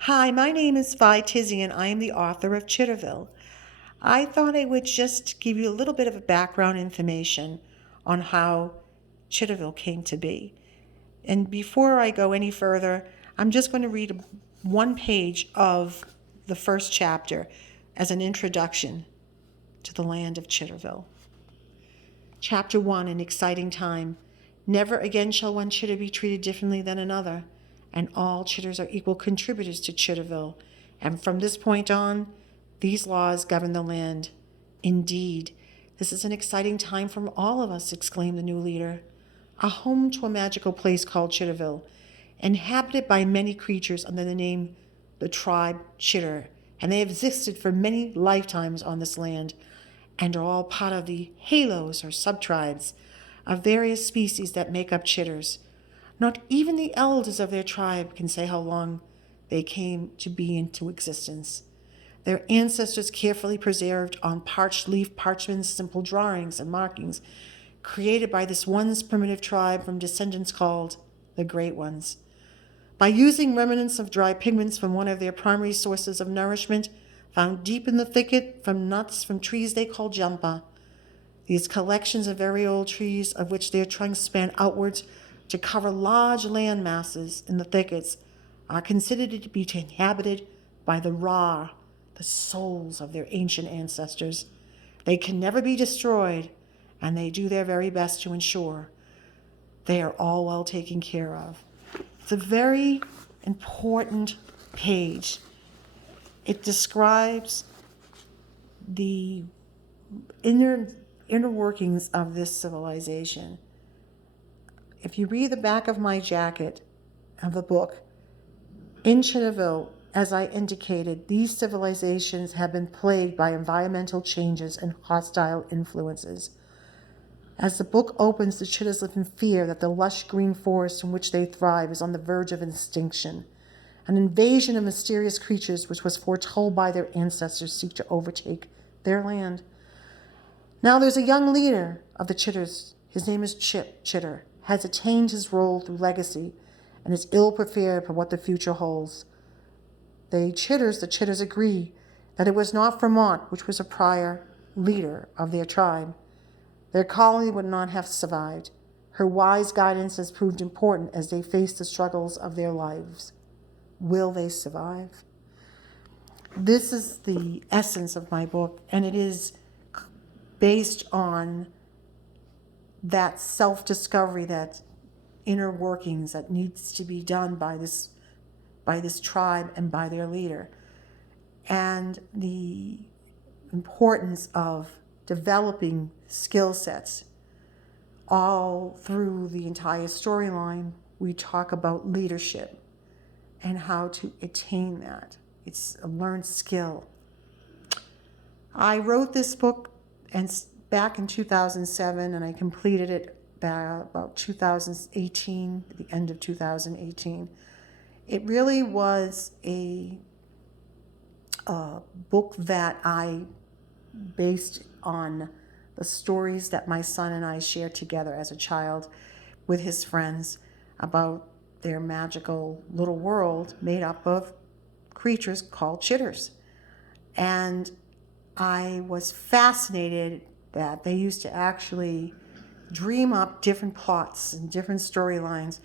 Hi, my name is Vi Tizzy, and I am the author of Chitterville. I thought I would just give you a little bit of a background information on how Chitterville came to be. And before I go any further, I'm just going to read one page of the first chapter as an introduction to the land of Chitterville. Chapter 1, An Exciting Time. Never again shall one chitter be treated differently than another, and all chitters are equal contributors to Chitterville, and from this point on, these laws govern the land. Indeed, this is an exciting time for all of us, exclaimed the new leader. A home to a magical place called Chitterville, inhabited by many creatures under the name the tribe Chitter, and they have existed for many lifetimes on this land, and are all part of the halos or subtribes of various species that make up chitters. Not even the elders of their tribe can say how long they came to be into existence. Their ancestors carefully preserved on parched leaf parchments simple drawings and markings created by this once primitive tribe from descendants called the Great Ones. By using remnants of dry pigments from one of their primary sources of nourishment, found deep in the thicket from nuts from trees they call jampa. These collections of very old trees, of which their trunks span outwards to cover large land masses in the thickets, are considered to be inhabited by the Ra, the souls of their ancient ancestors. They can never be destroyed, and they do their very best to ensure they are all well taken care of. It's a very important page. It describes the inner workings of this civilization. If you read the back of my jacket of the book, in Chitterville, as I indicated, these civilizations have been plagued by environmental changes and hostile influences. As the book opens, the Chitters live in fear that the lush green forest in which they thrive is on the verge of extinction. An invasion of mysterious creatures which was foretold by their ancestors seek to overtake their land. Now there's a young leader of the Chitters. His name is Chitter, has attained his role through legacy, and is ill prepared for what the future holds. The Chitters agree that it was not Vermont which was a prior leader of their tribe. Their colony would not have survived. Her wise guidance has proved important as they face the struggles of their lives. Will they survive? This is the essence of my book, and it is based on that self-discovery, that inner workings that needs to be done by this tribe and by their leader, and the importance of developing skill sets. All through the entire storyline, we talk about leadership and how to attain that. It's a learned skill. I wrote this book back in 2007, and I completed it about 2018, at the end of 2018. It really was a book that I based on the stories that my son and I shared together as a child with his friends about their magical little world made up of creatures called chitters. And I was fascinated that they used to actually dream up different plots and different storylines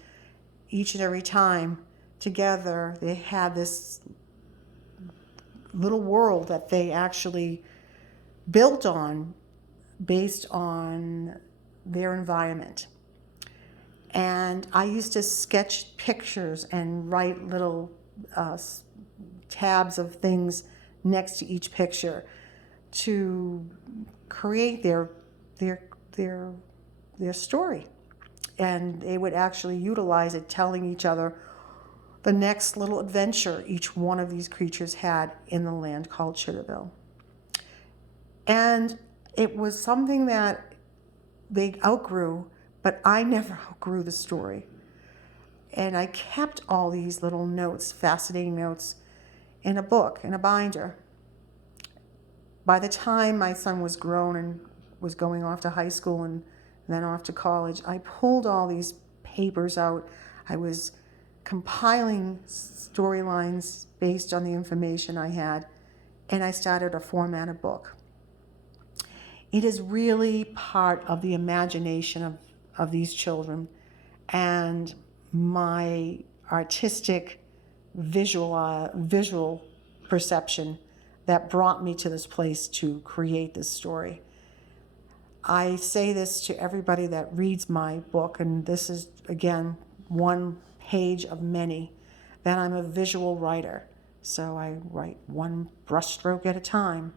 each and every time. Together they had this little world that they actually built on based on their environment. And I used to sketch pictures and write little tabs of things next to each picture to create their story. And they would actually utilize it, telling each other the next little adventure each one of these creatures had in the land called Chitterville. And it was something that they outgrew, but I never outgrew the story. And I kept all these little notes, fascinating notes, in a book, in a binder. By the time my son was grown and was going off to high school and then off to college, I pulled all these papers out. I was compiling storylines based on the information I had, and I started to format a book. It is really part of the imagination of these children and my artistic visual perception that brought me to this place to create this story. I say this to everybody that reads my book, and this is, again, one page of many, that I'm a visual writer. So I write one brushstroke at a time.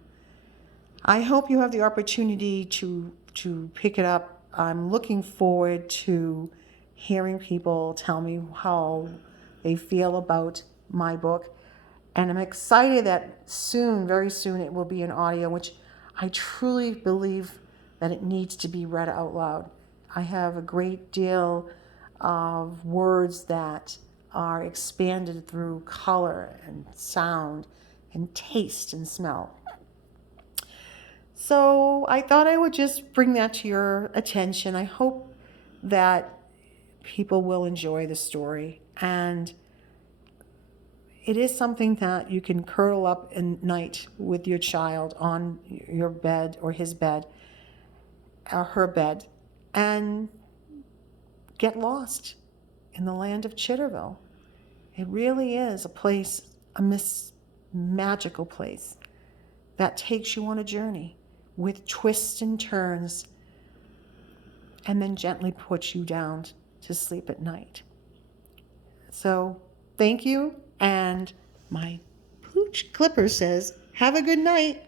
I hope you have the opportunity to pick it up. I'm looking forward to hearing people tell me how they feel about my book. And I'm excited that soon, very soon, it will be an audio, which I truly believe that it needs to be read out loud. I have a great deal of words that are expanded through color and sound and taste and smell. So I thought I would just bring that to your attention. I hope that people will enjoy the story. And it is something that you can curl up at night with your child on your bed or his bed or her bed and get lost in the land of Chitterville. It really is a place, magical place that takes you on a journey with twists and turns and then gently puts you down to sleep at night. So thank you. And my pooch clipper says, have a good night.